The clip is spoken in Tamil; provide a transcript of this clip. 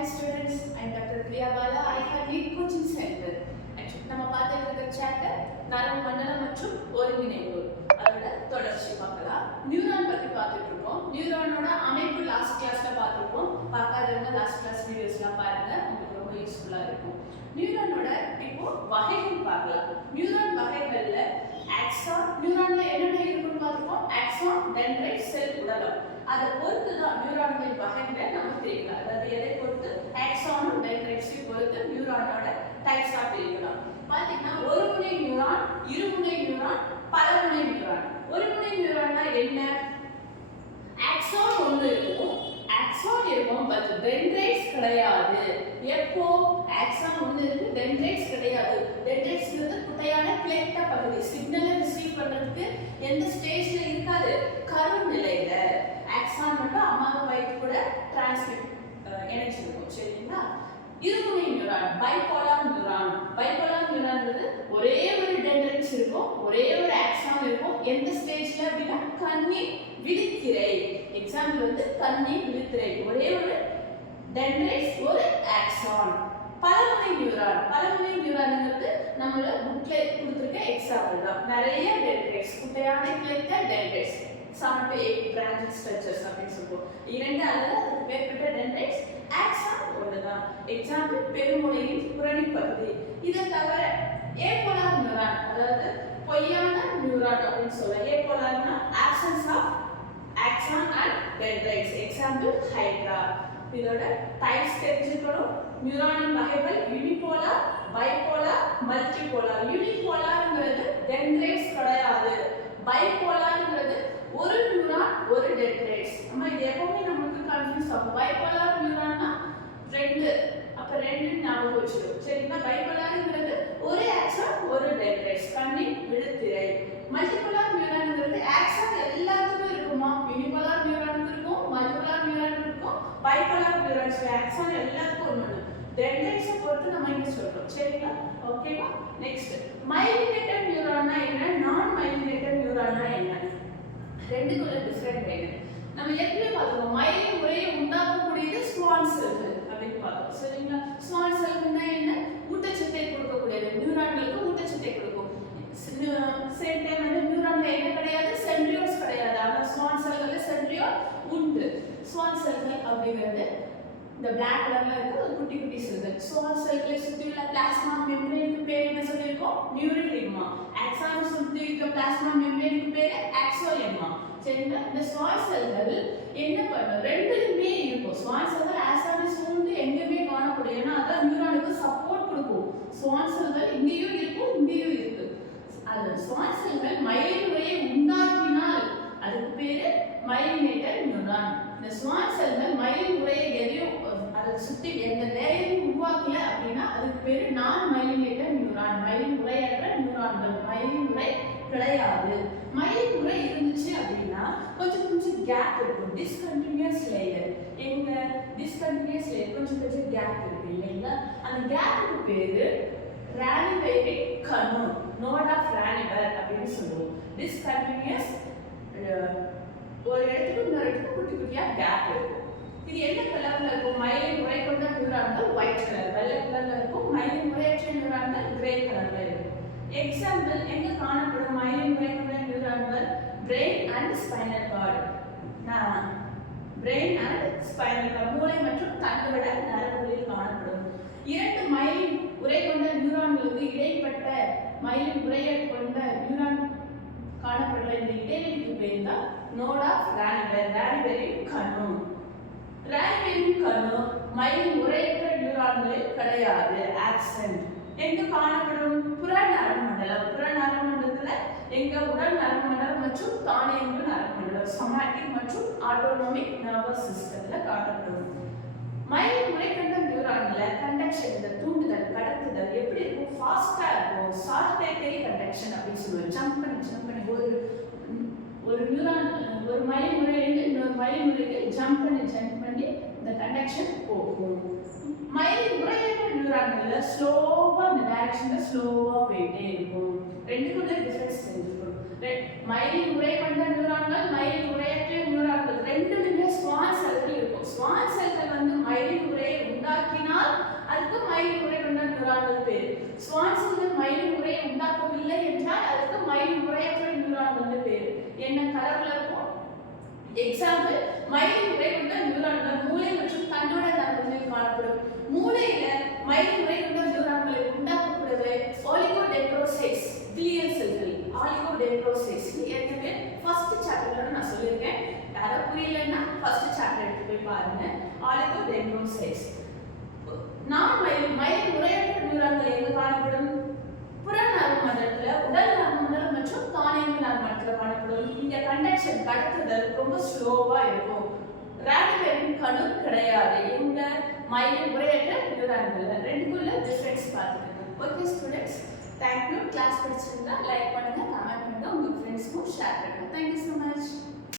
Hi students I'm doctor Priya Bala I have lead coaching centre நம்ம பார்த்துட்டு இருக்க சாப்டர் நரம்பு மண்டலம் மற்றும் ஒருங்கிணைப்பு. அதோட தொடர்ச்சி பார்க்கலாம். நியூரான் பற்றி பார்த்துட்டு இருக்கோம். நியூரானோட அமைப்பு லாஸ்ட் கிளாஸ்ல பார்த்துருக்கோம் பார்க்காதவங்க லாஸ்ட் கிளாஸ் வீடியோஸ்லாம் பாருங்க. உங்களுக்கு ரொம்ப யூஸ்ஃபுல்லாக இருக்கும். நியூரானோட இப்போ வகைகள் பார்க்கலாம். நியூரான் வகைகளில் axon neuron axon dendrite cell உடலம் அதை பொறுத்து தான் நியூரான்களின் வகைகளை நம்ம பிரிக்கலாம். அதாவது எதை பொறுத்து? ஆக்சானும் டென்ட்ரைட்ஸையும் பொறுத்து நியூரானோட டைப்ஸா பிரிக்கலாம். பார்த்தீங்கன்னா ஒரு முனை நியூரான் இருமுனை நியூரான் பலமுனை நியூரான் ஒரு முனை நியூரான்னா என்ன? ஆக்சான் ஒன்று இருக்கும். ஆக்சான் இருக்கும் பட் டென்ட்ரைட்ஸ் கிடையாது. எப்போ? ஆக்சான் ஒன்று இருக்கு டென்ட்ரைட்ஸ் கிடையாது. டென்ட்ரைட்ஸ்ங்கிறது குட்டையான பிளேட்டா பகுதி. சிக்னலை ரிசீவ் பண்ணுறதுக்கு எந்த ஸ்டேஜ்ல இருக்காது நிலையில ஆக்சான் மட்டும் அம்மாவை வயிற்று கூட டிரான்ஸ்மிட் இணைச்சிருக்கும். சரிங்களா? இருமுனை நியூரான் பைபோலார் நியூரான் பைபோலார் நியூரான்ங்கிறது ஒரே ஒரு டென்டன்ஸ் இருக்கும் ஒரே ஒரு ஆக்சான் இருக்கும். எந்த ஸ்டேஜ்ல அப்படின்னா கண்ணி விழித்திரை. எக்ஸாம்பிள் வந்து கண்ணி விழித்திரை. ஒரே ஒரு டென்ட்ரைஸ் ஒரு ஆக்சான் பலமுனை நியூரான் பலமுனை நியூரான்ங்கிறது நம்மள புக்ல கொடுத்துருக்க எக்ஸாம்பிள் தான். நிறைய டென்ட்ரைஸ் குட்டையான கிளைத்த dendrites seven to eight branch structures அப்படின்னு சொல்லுவோம். இரண்டு அல்லது அதுக்கு மேற்பட்ட டென்ட்ரைட்ஸ் ஆக்சான் ஒன்று தான் எக்ஸாம்பிள் பெருமுனையின் புரணி பகுதி. இதை தவிர ஏபோலார் நியூரான் அதாவது பொய்யான நியூரான் அப்படின்னு சொல்லலாம் ஏபோலார்னா absence of axon and dendrites example Hydra இதோட டைப்ஸ் தெரிஞ்சுக்கணும். நியூரானின் வகைகள் யூனிபோலார் பைபோலார் மல்டிபோலார் யூனிபோலார்ங்கிறது டென்ட்ரைட்ஸ் கிடையாது. பைபோலார்ங்கிறது ஒரு நியூரான் ஒரு டெட்ரேட்ஸ் நம்ம இது எப்பவுமே நம்மளுக்கு கன்ஃபியூஸ் ஆகும். பைபோலார் நியூரான்னா ரெண்டு. அப்ப ரெண்டு ஞாபகம் வச்சிடும் சரிங்களா? பைபோலார்ங்கிறது ஒரு ஆக்சன் ஒரு டெட்ரேட்ஸ் கண்ணின் விழுத்திரை. மல்டிபோலார் நியூரான்ங்கிறது ஆக்சன் எல்லாத்துக்கும் இருக்குமா? யூனிபோலார் நியூரான் இருக்கும் மல்டிபோலார் நியூரான் இருக்கும். பைபோலார் நியூரான்ஸ் ஆக்சான் எல்லாத்துக்கும் ஒன்று ஒன்று டென்ட்ரைட்ஸை பொறுத்து நம்ம இங்கே சொல்கிறோம் சரிங்களா? ஓகேவா நெக்ஸ்ட் மைலினேட்டட் நியூரான்னா என்ன? நான் மைலினேட்டட் நியூரான் ரெண்டுக்குள்ள டிஃபரெண்ட் என்ன நம்ம ஏற்கனவே பார்த்துருக்கோம் மயிலின் முறையை உண்டாக்கக்கூடியது ஸ்வான் செல்கள் அப்படின்னு பார்த்தோம் சரிங்களா? ஸ்வான் செல்கள்னா என்ன? ஊட்டச்சத்தை கொடுக்கக்கூடியது. நியூரான்களுக்கு ஊட்டச்சத்தை கொடுக்கும். சேம் டைம் வந்து நியூரான்ல என்ன கிடையாது? சென்ட்ரியோஸ் கிடையாது. ஆனால் ஸ்வான் செல்கள் சென்ட்ரியோ உண்டு. ஸ்வான் செல்கள் அப்படிங்கிறது இந்த பிளாக் கலர்ல இருக்கு ஒரு குட்டி குட்டி செல்கள் ஸ்வான் செல்களை சுற்றியுள்ள பிளாஸ்மா மெம்பரேனுக்கு பேர் என்ன சொல்லியிருக்கோம்? நியூரிலிமா எக்ஸான் சுற்றி இருக்க பிளாஸ்மா மெம்பரேனுக்கு பேர் ஆக்சோலிமா சரிங்களா? இந்த ஸ்வான் செல்கள் என்ன பண்ணும்? ரெண்டுமே இருக்கும். ஸ்வான் செல்கள் ஆசான சூழ்ந்து எங்கேயுமே காணப்படும். ஏன்னா அதான் நியூரானுக்கு சப்போர்ட் கொடுக்கும். ஸ்வான் செல்கள் இங்கேயும் இருக்கும் இங்கேயும் இருக்கு. அது ஸ்வான் செல்கள் மயிலின் உண்டாக்கினால் அதுக்கு பேரு மைலினேட்டட் நியூரான் இந்த ஸ்வான் செல்கள் மயில் உரையை எதையும் அதை சுற்றி எந்த லேயரையும் உருவாக்கல அப்படின்னா அதுக்கு பேரு நான் மைலினேட்டட் நியூரான் மயில் முறையற்ற நியூரான்கள் மயில் முறை கிடையாது. மயில் முறை இருந்துச்சு அப்படின்னா கொஞ்சம் கொஞ்சம் கேப் இருக்கும். டிஸ்கண்டினியூஸ் லேயர் எங்க? டிஸ்கண்டினியூஸ் லேயர் கொஞ்சம் கொஞ்சம் கேப் இருக்கு இல்லைங்களா? அந்த கேப்புக்கு பேரு ரானிவைரிக் கணு நோட் ஆஃப் ரானிவர் அப்படின்னு சொல்லுவோம். டிஸ்கண்டினியூஸ் ஒரு இடத்துக்கு இன்னொரு இடத்துக்கு குட்டி குட்டியா கேப் இருக்கும். இது என்ன கலர்ல இருக்கும்? மயிலை முறை கொண்ட நியூரான்கள் ஒயிட் கலர் வெள்ளை கலர்ல இருக்கும். மயிலை முறையற்ற நியூரான்கள் கிரே கலர்ல இருக்கும். எக்ஸாம்பிள் எங்க காணப்படும் மைலின் முறை நியூரான்கள் brain and spinal cord brain and spinal cord மூளை மற்றும் தண்டுவட நரம்புகளில் காணப்படும். இரண்டு மைலின் உரை கொண்ட நியூரான்களுக்கு இடைப்பட்ட மைலின் உரையை கொண்ட நியூரான் காணப்படுற இந்த இடைவெளிக்கு பேர் தான் நோட் ஆஃப் ரானிவர் ரானிவரின் கணு. ரானிவரின் கணு மயில் உரையற்ற நியூரான்களில் கிடையாது. ஆக்சென்ட் எங்கு காணப்படும் புற நரமண்டலம் புற நரமண்டலத்துல எங்க உடல் நரமண்டலம் மற்றும் தானியங்கு நரமண்டலம் சொமாட்டிக் மற்றும் ஆட்டோனமிக் நர்வஸ் சிஸ்டம்ல காணப்படும் மயில் முறைக்கண்ட நியூரான்ல கண்டக்ஷன் இந்த தூண்டுதல் கடத்துதல் எப்படி இருக்கும்? ஃபாஸ்டா இருக்கும். சால்டேட்டரி கண்டக்ஷன் அப்படின்னு சொல்லுவோம். ஜம்ப் பண்ணி ஜம்ப் பண்ணி ஒரு ஒரு நியூரான் ஒரு மயில் முறையிலிருந்து இன்னொரு மயில் முறைக்கு ஜம்ப் பண்ணி ஜம்ப் பண்ணி இந்த கண்டக்ஷன் போகும். மயில் முறையற்ற நியூரான்கள்ல ஸ்லோவா அந்த டைரக்ஷன்ல ஸ்லோவா போயிட்டே இருக்கும். ரெண்டுக்குள்ள டிஃபரன்ஸ் தெரிஞ்சுக்கணும். ரெ- மயில் முறை கொண்ட நியூரான்கள் மயில் முறையற்ற நியூரான்கள் ரெண்டுலுமே ஸ்வான் செல்கள் இருக்கும். ஸ்வான் செல்கள் வந்து மயிலின் உரையை உண்டாக்கினால் அதுக்கு மயில் உரை கொண்ட நியூரான்கள் பேர். ஸ்வான்ஸ்கள் மயில் உரையை உண்டாக்கவில்லை என்றால் அதுக்கு மயில் முறையற்ற வந்து பேர். என்ன கலர்ல இருக்கும்? எக்ஸாம்பிள் மயில் உரை கொண்ட நியூரான்கள் மூளை மற்றும் கண்ணோட நரம்புகளில் காணப்படும் மூளையில மயில் முறை கொண்ட நியூரான்களை உண்டாக்கக்கூடியது ஆலிகோடென்ட்ரோசைட்ஸ் கிளியல் செல்கள் ஆலிகோடென்ட்ரோசைட்ஸ் ஏற்கனவே ஃபர்ஸ்ட் சாப்டர்ல நான் சொல்லியிருக்கேன். யாராவது புரியலன்னா ஃபர்ஸ்ட் சாப்டர் எடுத்து போய் பாருங்க. ஆலிகோடென்ட்ரோசைட்ஸ் நான் மயில் மயில் உரையாற்ற நியூரான்கள் எங்கு காணப்படும். புற நரம்பு மண்டலத்துல உடல் நரம்பு மற்றும் தானியங்கு நரம்பு காணப்படும். இந்த கண்டக்ஷன் கடத்துதல் ரொம்ப ஸ்லோவா இருக்கும். ரேடிகலின் கடு கிடையாது. இந்த மயில் முறையற்ற நியூரான்கள் ரெண்டுக்குள்ள டிஃபரன்ஸ் பார்த்துக்கோங்க. Okay students thank you class பிடிச்சிருந்தா லைக் பண்ணுங்க கமெண்ட் பண்ணுங்க உங்க ஃப்ரெண்ட்ஸ்க்கும் ஷேர் பண்ணுங்க. Thank you so much